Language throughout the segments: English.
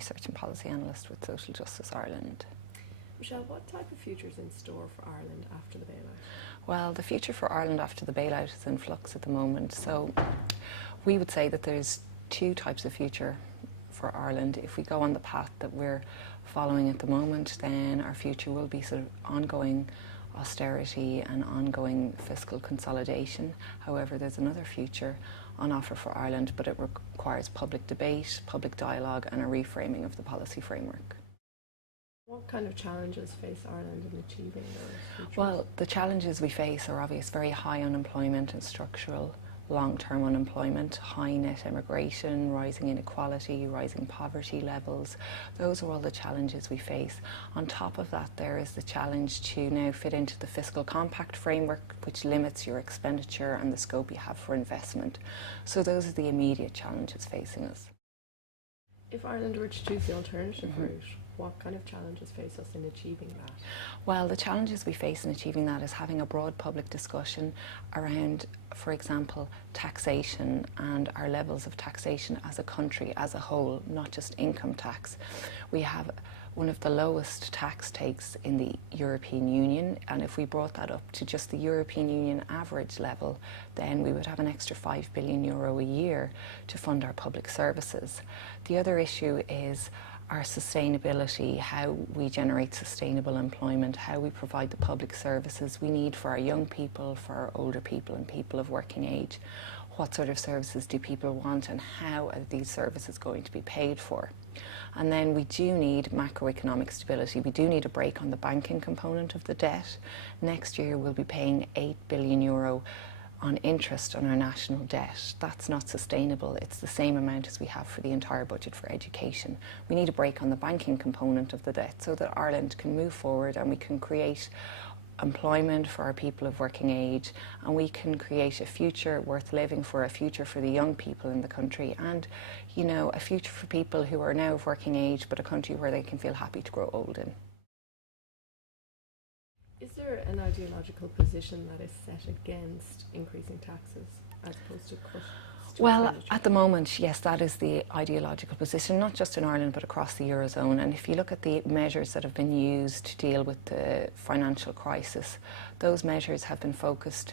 Research and Policy Analyst with Social Justice Ireland. Michelle, what type of future is in store for Ireland after the bailout? Well, the future for Ireland after the bailout is in flux at the moment. So we would say that there's two types of future for Ireland. If we go on the path that we're following at the moment, then our future will be sort of ongoing austerity and ongoing fiscal consolidation. However, there's another future on offer for Ireland, but it requires public debate, public dialogue and a reframing of the policy framework. What kind of challenges face Ireland in achieving those futures? Well, the challenges we face are obvious: very high unemployment and structural long-term unemployment, high net immigration, rising inequality, rising poverty levels. Those are all the challenges we face. On top of that, there is the challenge to now fit into the fiscal compact framework, which limits your expenditure and the scope you have for investment. So those are the immediate challenges facing us. If Ireland were to choose the alternative route, what kind of challenges face us in achieving that? Well, the challenges we face in achieving that is having a broad public discussion around, for example, taxation and our levels of taxation as a country as a whole, not just income tax. We have one of the lowest tax takes in the European Union, and if we brought that up to just the European Union average level, then we would have an extra €5 billion a year to fund our public services. The other issue is our sustainability, how we generate sustainable employment, how we provide the public services we need for our young people, for our older people and people of working age. What sort of services do people want and how are these services going to be paid for? And then we do need macroeconomic stability. We do need a break on the banking component of the debt. Next year we'll be paying €8 billion on interest on our national debt. That's not sustainable. It's the same amount as we have for the entire budget for education. We need a break on the banking component of the debt so that Ireland can move forward and we can create employment for our people of working age, and we can create a future worth living for, a future for the young people in the country, and, you know, a future for people who are now of working age, but a country where they can feel happy to grow old in. Is there an ideological position that is set against increasing taxes as opposed to cuts? Well, at the moment, yes, that is the ideological position, not just in Ireland but across the Eurozone. And if you look at the measures that have been used to deal with the financial crisis, those measures have been focused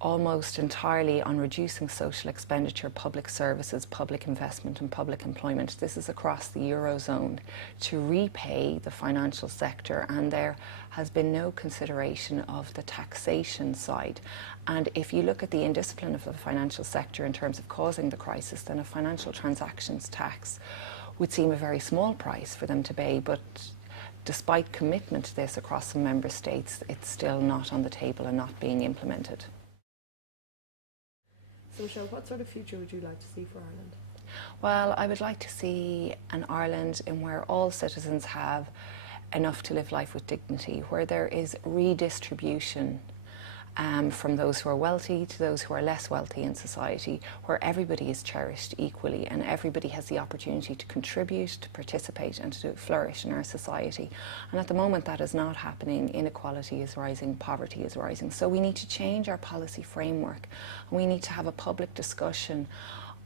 almost entirely on reducing social expenditure, public services, public investment and public employment. This is across the Eurozone to repay the financial sector, and there has been no consideration of the taxation side. And if you look at the indiscipline of the financial sector in terms of causing the crisis, then a financial transactions tax would seem a very small price for them to pay, but despite commitment to this across some member states, it's still not on the table and not being implemented. So Michelle, what sort of future would you like to see for Ireland? Well, I would like to see an Ireland in where all citizens have enough to live life with dignity, where there is redistribution from those who are wealthy to those who are less wealthy in society, where everybody is cherished equally and everybody has the opportunity to contribute, to participate and to flourish in our society. And at the moment that is not happening. Inequality is rising, poverty is rising. So we need to change our policy framework, and we need to have a public discussion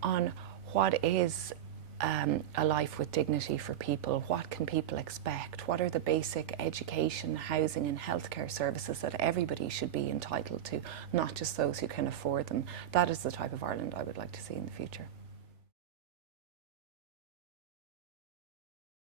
on what is a life with dignity for people. What can people expect? What are the basic education, housing and healthcare services that everybody should be entitled to, not just those who can afford them? That is the type of Ireland I would like to see in the future.